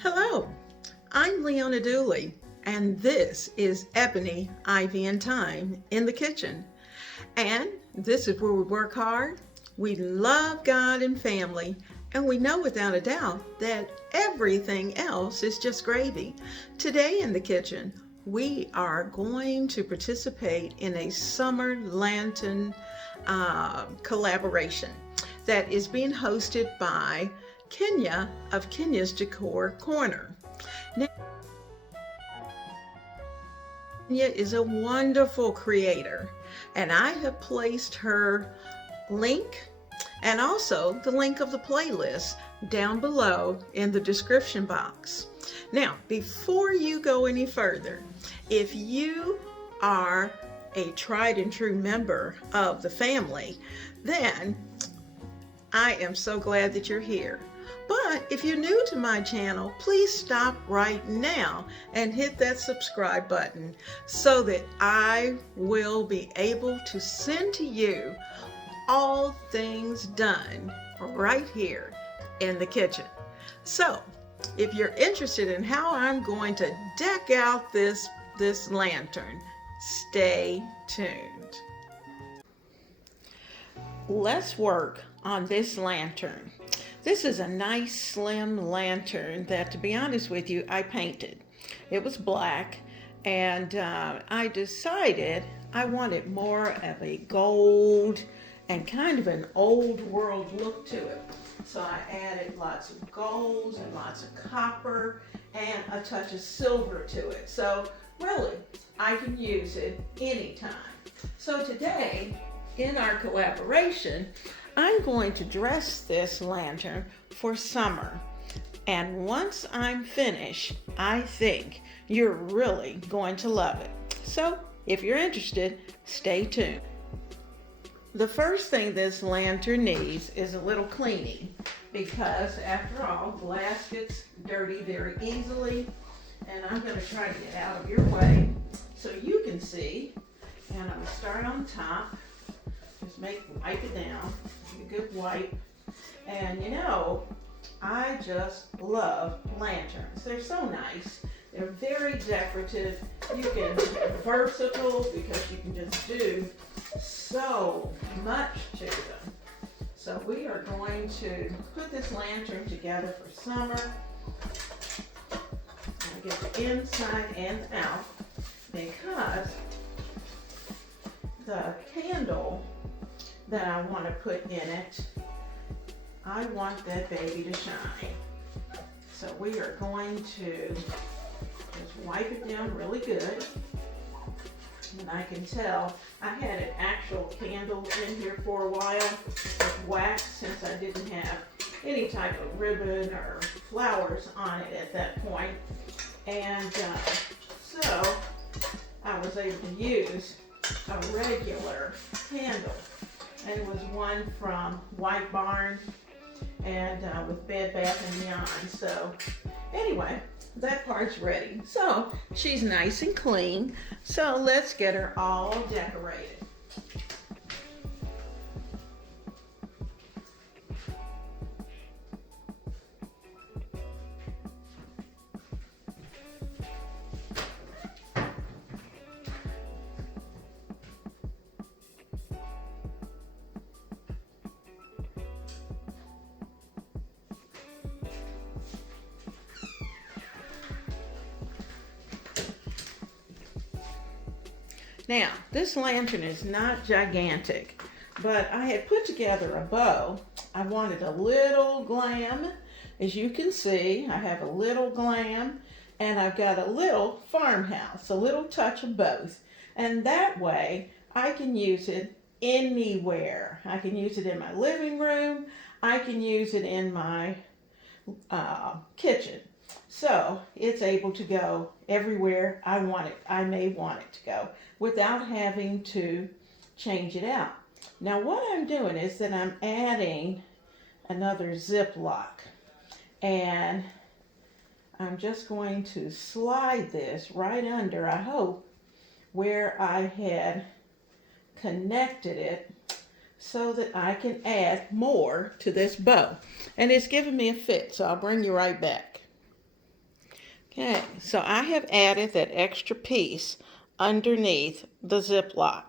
Hello, I'm Leona Dooley, and this is Ebony, Ivy, and Thyme in the kitchen. And this is where we work hard, we love God and family, and we know without a doubt that everything else is just gravy. Today in the kitchen, we are going to participate in a summer lantern collaboration that is being hosted by Kenya of Kenya's Decor Corner. Now, Kenya is a wonderful creator, and I have placed her link and also the link of the playlist down below in the description box. Now, before you go any further, if you are a tried and true member of the family, then I am so glad that you're here. But if you're new to my channel, please stop right now and hit that subscribe button so that I will be able to send to you all things done right here in the kitchen. So if you're interested in how I'm going to deck out this lantern, stay tuned. Let's work on this lantern. This is a nice slim lantern that, to be honest with you, I painted. It was black, and I decided I wanted more of a gold and kind of an old world look to it. So I added lots of gold and lots of copper and a touch of silver to it. So really, I can use it anytime. So today, in our collaboration, I'm going to dress this lantern for summer. And once I'm finished, I think you're really going to love it. So if you're interested, stay tuned. The first thing this lantern needs is a little cleaning, because after all, glass gets dirty very easily. And I'm going to try to get out of your way so you can see. And I'm going to start on top. Just wipe it down, a good wipe. And you know, I just love lanterns. They're so nice. They're very decorative. They're versatile because you can just do so much to them. So we are going to put this lantern together for summer. I get the inside and out because the candle that I want to put in it, I want that baby to shine. So we are going to just wipe it down really good. And I can tell I had an actual candle in here for a while with wax, since I didn't have any type of ribbon or flowers on it at that point. And so I was able to use a regular candle. And it was one from White Barn and with Bed Bath & Beyond. So anyway, that part's ready. So she's nice and clean. So let's get her all decorated. Now, this lantern is not gigantic, but I had put together a bow. I wanted a little glam. As you can see, I have a little glam, and I've got a little farmhouse, a little touch of both. And that way, I can use it anywhere. I can use it in my living room. I can use it in my kitchen. So it's able to go everywhere I want it. I may want it to go without having to change it out. Now what I'm doing is that I'm adding another zip lock, and I'm just going to slide this right under, I hope, where I had connected it, so that I can add more to this bow. And it's giving me a fit, so I'll bring you right back. Okay, so I have added that extra piece underneath the Ziploc.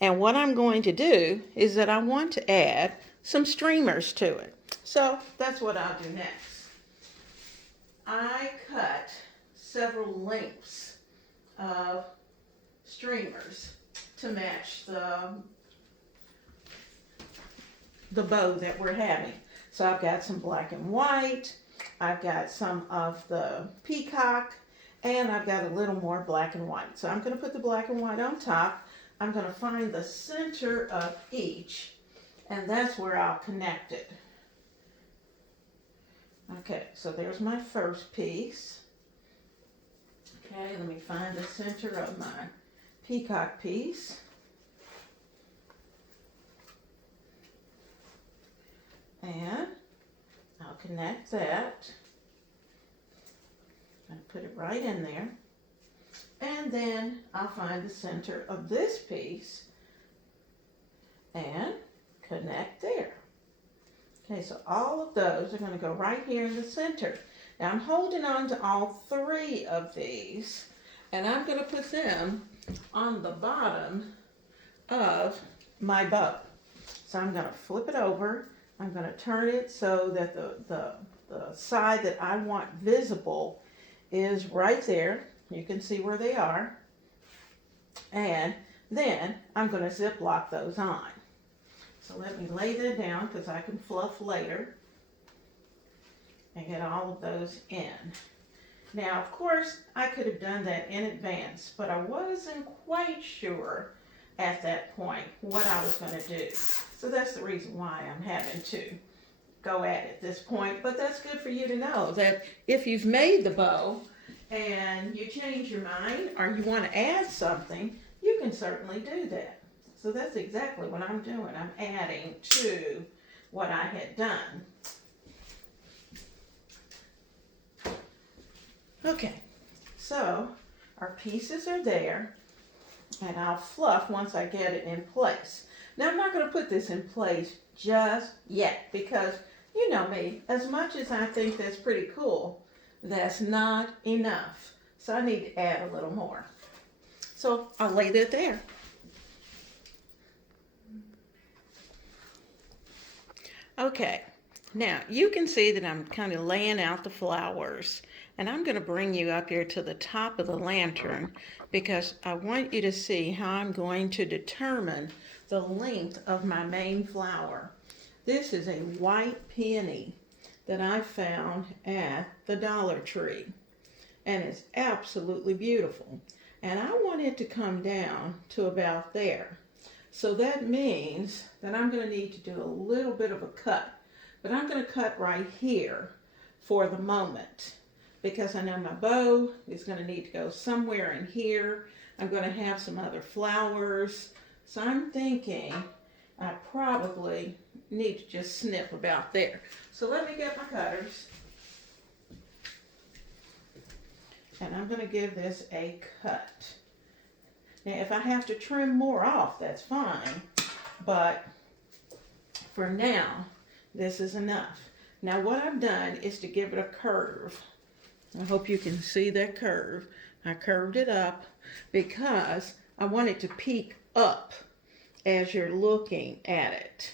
And what I'm going to do is that I want to add some streamers to it. So that's what I'll do next. I cut several lengths of streamers to match the bow that we're having. So I've got some black and white, I've got some of the peacock, and I've got a little more black and white. So I'm going to put the black and white on top. I'm going to find the center of each, and that's where I'll connect it. Okay, so there's my first piece. Okay, let me find the center of my peacock piece. And I'll connect that. I'll put it right in there. And then I'll find the center of this piece and connect there. Okay, so all of those are going to go right here in the center. Now I'm holding on to all three of these, and I'm going to put them on the bottom of my bow. So I'm going to flip it over. I'm going to turn it so that the side that I want visible is right there. You can see where they are. And then I'm going to zip lock those on. So let me lay that down because I can fluff later and get all of those in. Now, of course, I could have done that in advance, but I wasn't quite sure at that point what I was going to do. So that's the reason why I'm having to go at it at this point. But that's good for you to know that if you've made the bow and you change your mind or you want to add something, you can certainly do that. So that's exactly what I'm doing. I'm adding to what I had done. Okay, so our pieces are there, and I'll fluff once I get it in place. Now I'm not going to put this in place just yet because you know me, as much as I think that's pretty cool, that's not enough. So I need to add a little more. So I'll lay that there. Okay, now you can see that I'm kind of laying out the flowers, and I'm going to bring you up here to the top of the lantern because I want you to see how I'm going to determine the length of my main flower. This is a white peony that I found at the Dollar Tree, and it's absolutely beautiful. And I want it to come down to about there. So that means that I'm going to need to do a little bit of a cut. But I'm going to cut right here for the moment because I know my bow is going to need to go somewhere in here. I'm going to have some other flowers. So I'm thinking I probably need to just snip about there. So let me get my cutters. And I'm going to give this a cut. Now, if I have to trim more off, that's fine, but for now, this is enough. Now, what I've done is to give it a curve. I hope you can see that curve. I curved it up because I want it to peek up as you're looking at it.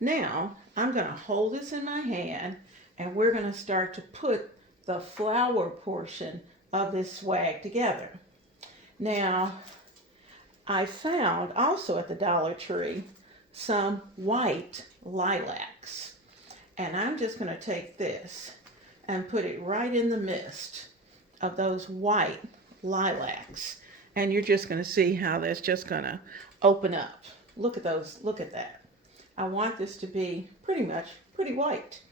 Now, I'm going to hold this in my hand, and we're going to start to put the flower portion of this swag together. Now, I found also at the Dollar Tree some white lilacs. And I'm just going to take this and put it right in the midst of those white lilacs. And you're just going to see how that's just going to open up. Look at those, look at that. I want this to be pretty white.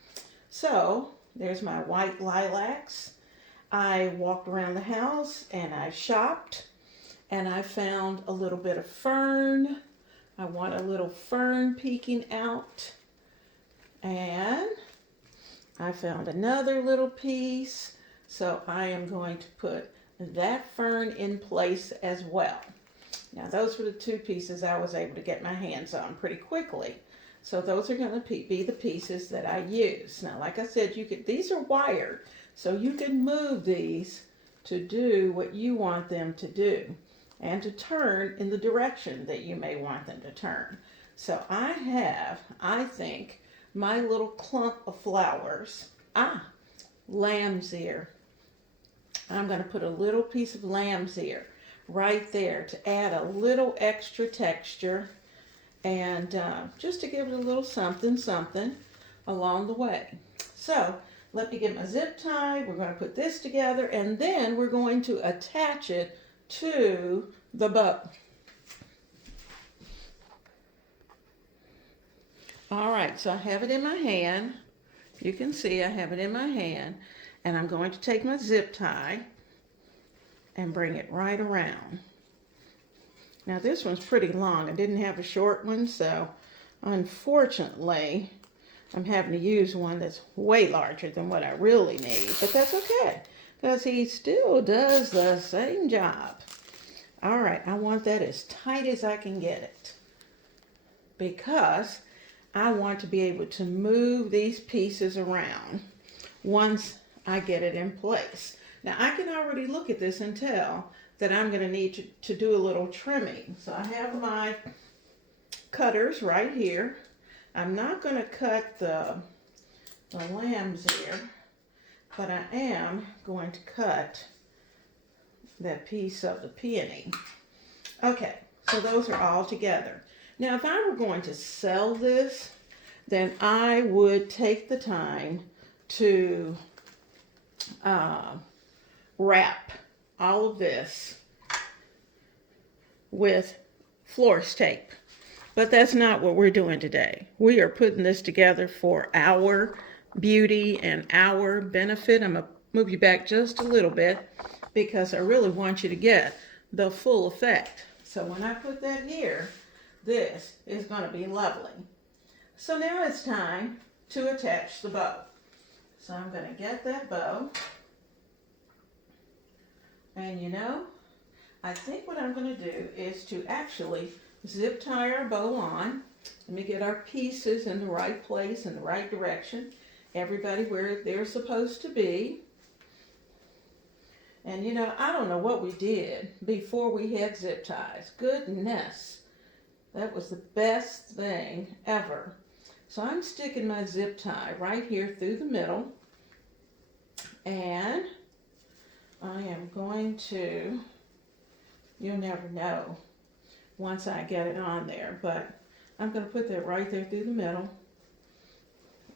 So there's my white lilacs. I walked around the house and I shopped. And I found a little bit of fern. I want a little fern peeking out. And I found another little piece. So I am going to put that fern in place as well. Now those were the two pieces I was able to get my hands on pretty quickly. So those are going to be the pieces that I use. Now, like I said, these are wired, so you can move these to do what you want them to do and to turn in the direction that you may want them to turn. So I have, I think, my little clump of flowers. Lamb's ear. I'm going to put a little piece of lamb's ear right there to add a little extra texture and just to give it a little something along the way. So let me get my zip tie. We're going to put this together and then we're going to attach it to the bow. All right, so I have it in my hand. You can see I have it in my hand, and I'm going to take my zip tie and bring it right around. Now this one's pretty long. I didn't have a short one, so unfortunately I'm having to use one that's way larger than what I really need, but that's okay because he still does the same job. All right, I want that as tight as I can get it because I want to be able to move these pieces around once I get it in place. Now I can already look at this and tell that I'm going to need to do a little trimming. So I have my cutters right here. I'm not going to cut the lamb's ear, but I am going to cut that piece of the peony. Okay, so those are all together. Now, if I were going to sell this, then I would take the time to wrap all of this with florist tape. But that's not what we're doing today. We are putting this together for our beauty and our benefit. I'm going to move you back just a little bit because I really want you to get the full effect. So when I put that here, this is going to be lovely. So now it's time to attach the bow. So I'm going to get that bow. And you know, I think what I'm going to do is to actually zip tie our bow on. Let me get our pieces in the right place, in the right direction. Everybody where they're supposed to be. And you know, I don't know what we did before we had zip ties. Goodness. That was the best thing ever. So I'm sticking my zip tie right here through the middle. And I am going to, you'll never know once I get it on there, but I'm going to put that right there through the middle.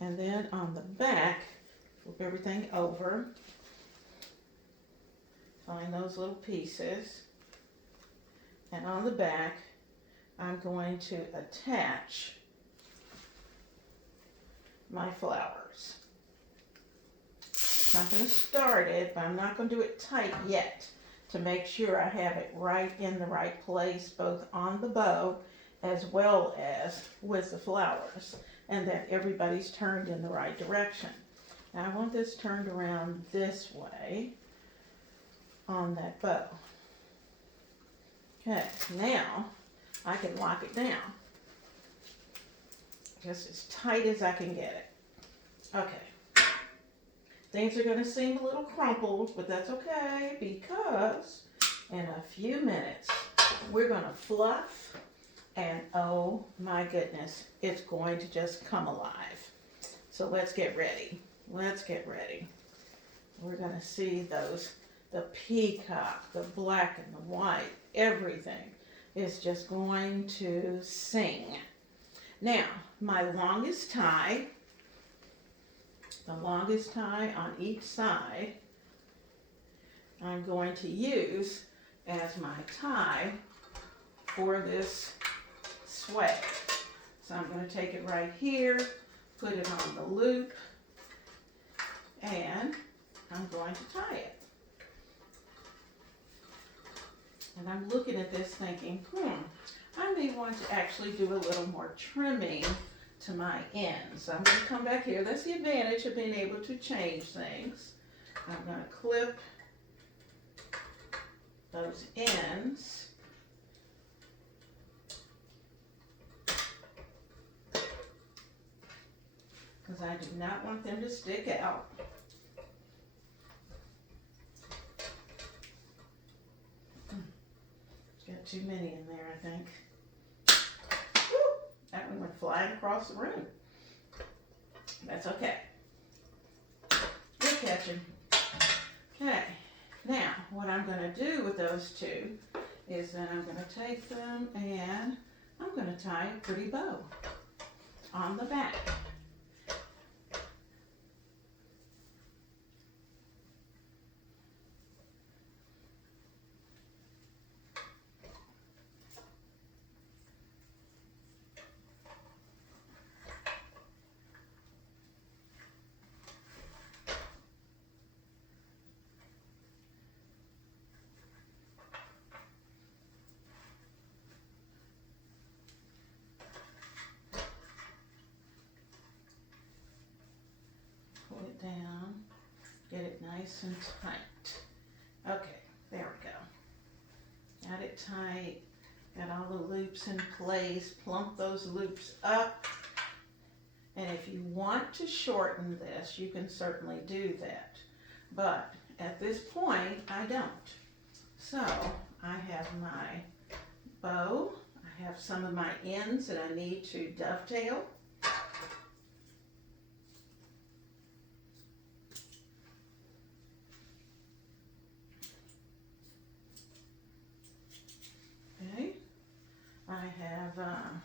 And then on the back, flip everything over. Find those little pieces. And on the back, I'm going to attach my flowers. I'm going to start it, but I'm not going to do it tight yet to make sure I have it right in the right place, both on the bow as well as with the flowers, and that everybody's turned in the right direction. Now I want this turned around this way on that bow. Okay, now I can lock it down just as tight as I can get it. Okay. Things are going to seem a little crumpled, but that's okay because in a few minutes we're going to fluff and oh my goodness, it's going to just come alive. So let's get ready. Let's get ready. We're going to see those, the peacock, the black and the white, everything is just going to sing. Now, my longest tie, the longest tie on each side, I'm going to use as my tie for this sway. So I'm going to take it right here, put it on the loop, and I'm going to tie it. And I'm looking at this thinking, I may want to actually do a little more trimming to my ends. So I'm going to come back here. That's the advantage of being able to change things. I'm going to clip those ends. because I do not want them to stick out. Got too many in there, I think. Woo! That one went flying across the room. That's okay. Good catching. Okay, now what I'm going to do with those two is that I'm going to take them and I'm going to tie a pretty bow on the back. Pull it down, get it nice and tight. Okay, there we go. Got it tight, got all the loops in place, plump those loops up. And if you want to shorten this, you can certainly do that. But at this point, I don't. So I have my bow, I have some of my ends that I need to dovetail. Okay, I have I'm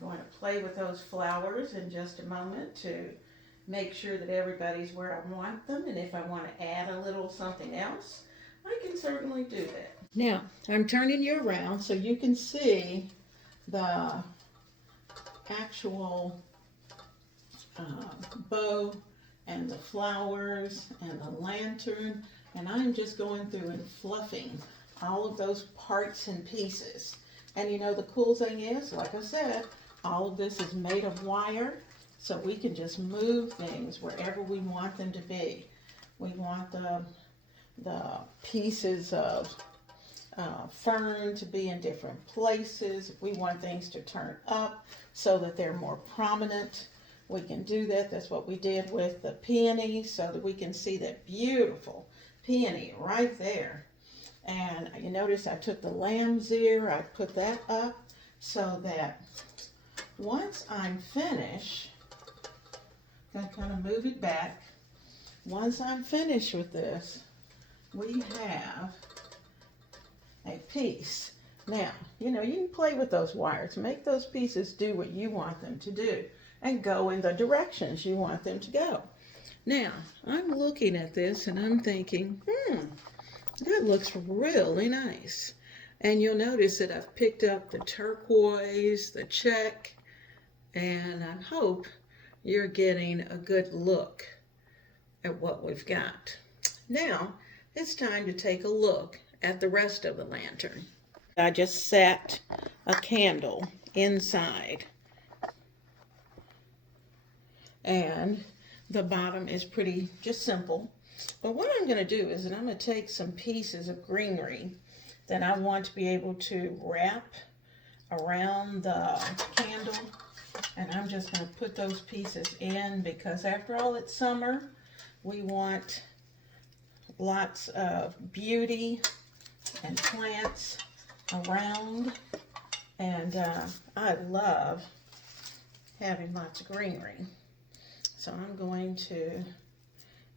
going to play with those flowers in just a moment to make sure that everybody's where I want them, and if I want to add a little something else, I can certainly do that. Now, I'm turning you around so you can see the actual bow and the flowers and the lantern, and I'm just going through and fluffing all of those parts and pieces. And you know, the cool thing is, like I said, all of this is made of wire, so we can just move things wherever we want them to be. We want the pieces of fern to be in different places. We want things to turn up so that they're more prominent. We can do that. That's what we did with the peony, so that we can see that beautiful peony right there. And you notice I took the lamb's ear, I put that up so that once I'm finished, I'm going to kind of move it back. Once I'm finished with this, we have a piece. Now, you know, you can play with those wires, make those pieces do what you want them to do and go in the directions you want them to go. Now, I'm looking at this and I'm thinking, that looks really nice. And you'll notice that I've picked up the turquoise, the check, and I hope you're getting a good look at what we've got. Now, it's time to take a look at the rest of the lantern. I just set a candle inside, and the bottom is pretty just simple. But what I'm going to do is that I'm going to take some pieces of greenery that I want to be able to wrap around the candle, and I'm just going to put those pieces in, because after all, it's summer. We want lots of beauty and plants around, and I love having lots of greenery. So I'm going to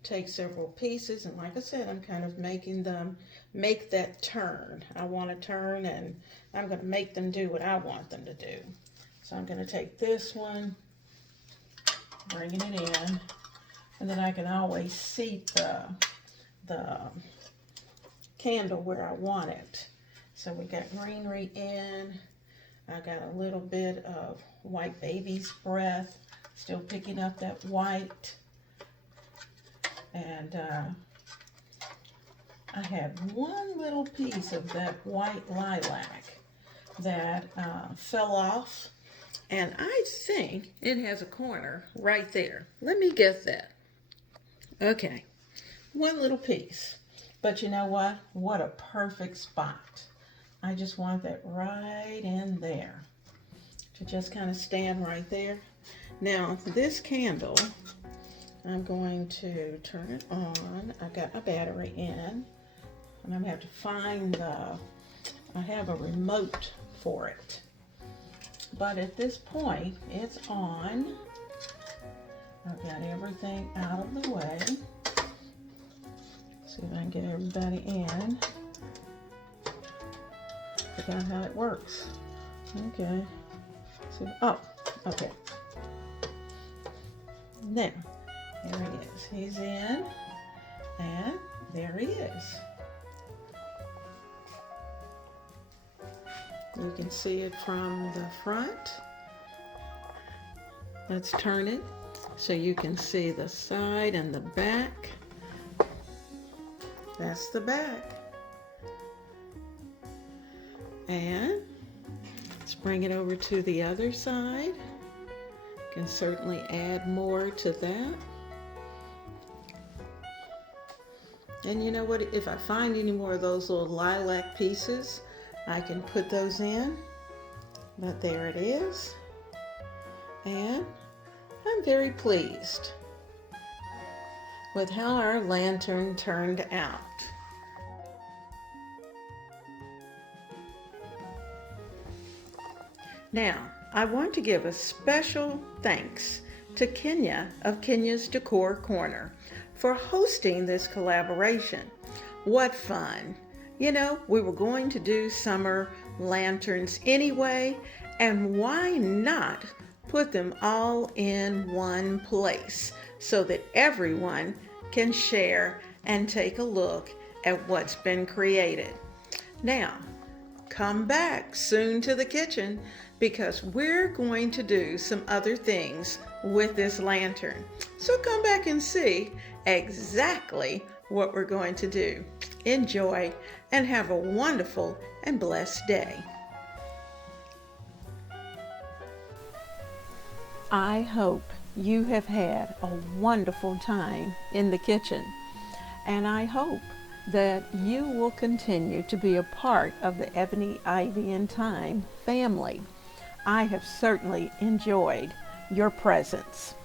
take several pieces, and like I said, I'm kind of making them make that turn. I want to turn, and I'm going to make them do what I want them to do. So I'm going to take this one, bringing it in, and then I can always seat the candle where I want it. So we got greenery in. I got a little bit of white baby's breath, still picking up that white. And I had one little piece of that white lilac that fell off, and I think it has a corner right there. Let me get that. Okay, one little piece. But you know what? What a perfect spot. I just want that right in there. to just kind of stand right there. Now this candle, I'm going to turn it on. I've got my battery in, and I'm going to have to find I have a remote for it. But at this point, it's on. I've got everything out of the way. See if I can get everybody in. Forgot how it works. Okay. So, oh, okay. There he is. He's in, and there he is. You can see it from the front. Let's turn it so you can see the side and the back. That's the back. And let's bring it over to the other side. Can certainly add more to that. And you know what? If I find any more of those little lilac pieces, I can put those in. But there it is. And I'm very pleased with how our lantern turned out. Now, I want to give a special thanks to Kenya of Kenya's Decor Corner for hosting this collaboration. What fun! You know, we were going to do summer lanterns anyway, and why not put them all in one place so that everyone can share and take a look at what's been created. Now, come back soon to the kitchen because we're going to do some other things with this lantern. So come back and see exactly what we're going to do. Enjoy and have a wonderful and blessed day. I hope you have had a wonderful time in the kitchen, and I hope that you will continue to be a part of the Ebony, Ivy, and Thyme family. I have certainly enjoyed your presence.